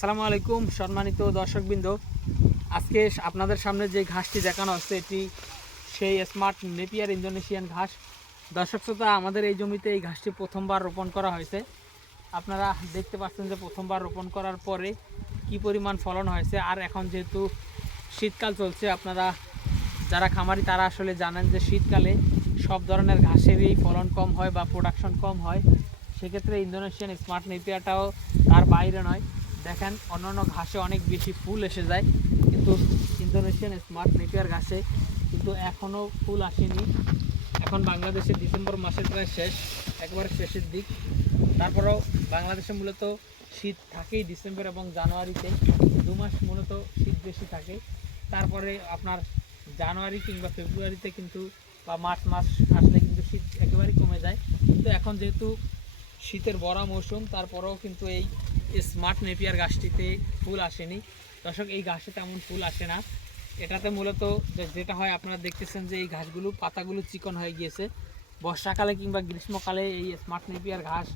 আসসালামু আলাইকুম সম্মানিত দর্শকবৃন্দ। আজকে আপনাদের সামনে যে ঘাসটি দেখানো হচ্ছে এটি সেই স্মার্ট নেপিয়ার ইন্দোনেশিয়ান ঘাস। দর্শক শ্রোতা, আমাদের এই জমিতে এই ঘাসটি প্রথমবার রোপণ করা হয়েছে। আপনারা দেখতে পাচ্ছেন যে প্রথমবার রোপণ করার পরে কি পরিমাণ ফলন হয়েছে। আর এখন যেহেতু শীতকাল চলছে, আপনারা যারা খামারি তারা আসলে জানেন যে শীতকালে সব ধরনের ঘাসেরই ফলন কম হয় বা প্রোডাকশন কম হয়। সেক্ষেত্রে ইন্দোনেশিয়ান স্মার্ট নেপিয়ারটাও তার বাইরে নয়। দেখেন, অন্যান্য ঘাসে অনেক বেশি ফুল এসে যায়, কিন্তু ইন্দোনেশিয়ান স্মার্ট নেপিয়ার ঘাসে কিন্তু এখনও ফুল আসেনি। এখন বাংলাদেশে ডিসেম্বর মাসের প্রায় শেষ, একবারে শেষের দিক। তারপরেও বাংলাদেশে মূলত শীত থাকেই ডিসেম্বর এবং জানুয়ারিতে, 2 মাস মূলত শীত বেশি থাকে। তারপরে আপনার জানুয়ারি কিংবা ফেব্রুয়ারিতে কিন্তু বা মার্চ মাস আসলে কিন্তু শীত একেবারেই কমে যায়। কিন্তু এখন যেহেতু শীতের বড়া মৌসুম, তারপরেও কিন্তু এই স্মার্ট নেপিয়ার গাছটিতে ফুল আসেনি। দর্শক, এই ঘাসে তেমন ফুল আসে না। এটাতে মূলত যেটা হয়, আপনারা দেখতেছেন যে এই ঘাসগুলো পাতাগুলো চিকন হয়ে গিয়েছে। বর্ষাকালে কিংবা গ্রীষ্মকালে এই স্মার্ট নেপিয়ার ঘাস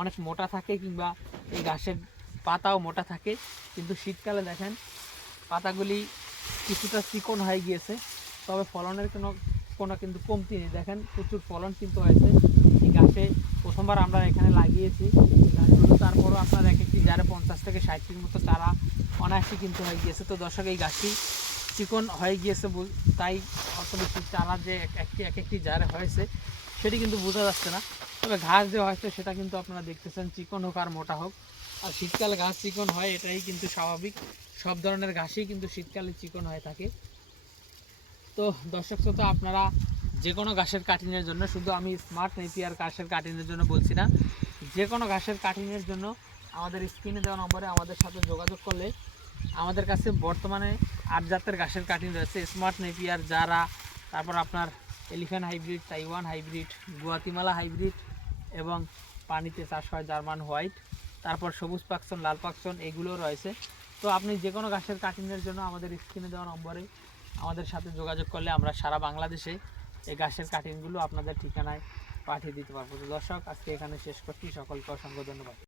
অনেক মোটা থাকে, কিংবা এই ঘাসের পাতাও মোটা থাকে। কিন্তু শীতকালে দেখেন পাতাগুলি কিছুটা চিকন হয়ে গিয়েছে, তবে ফলনের কোনো কিন্তু কমতি নেই। দেখেন, প্রচুর ফলন কিন্তু হয়েছে এই ঘাসে। প্রথমবার আমরা এখানে লাগিয়েছি গাছগুলো, তারপরও আপনার এক একটি জারে 50 থেকে 60টির মতো চারা অনায়াসে কিন্তু হয়ে গিয়েছে। তো দর্শক, এই গাছটি চিকন হয়ে গিয়েছে, তাই অত বেশি চারা যে এক একটি জারে হয়েছে সেটি কিন্তু বোঝা যাচ্ছে না। তবে ঘাস যে হয়েছে সেটা কিন্তু আপনারা দেখতেছেন, চিকন হোক আর মোটা হোক। আর শীতকালে ঘাস চিকন হয়, এটাই কিন্তু স্বাভাবিক। সব ধরনের ঘাসই কিন্তু শীতকালে চিকন হয়ে থাকে। তো দর্শক শ্রোতা, আপনারা যে কোনো ঘাসের কাটিংয়ের জন্য, শুধু আমি স্মার্ট নেপিয়ার ঘাসের কাটিংয়ের জন্য বলছি না, যে কোনো ঘাসের কাটিংয়ের জন্য আমাদের স্ক্রিনে দেওয়া নম্বরে আমাদের সাথে যোগাযোগ করলে আমাদের কাছে বর্তমানে 8 জাতের ঘাসের কাটিং রয়েছে। স্মার্ট নেপিয়ার, জারা, তারপর আপনার elephant hybrid, Taiwan hybrid, Guatemala hybrid এবং পানিতে চাষ হয় জার্মান হোয়াইট, তারপর সবুজ পাকসন, লাল পাকসন, এগুলো রয়েছে। তো আপনি যে কোনো ঘাসের কাটিংয়ের জন্য আমাদের স্ক্রিনে দেওয়া নম্বরে আমাদের সাথে যোগাযোগ করলে আমরা সারা বাংলাদেশে এই ঘাসের কাটিংগুলো আপনাদের ঠিকানায় পাঠিয়ে দিতে পারবো। তো দর্শক, আজকে এখানে শেষ করছি। সকলকে অসংখ্য ধন্যবাদ।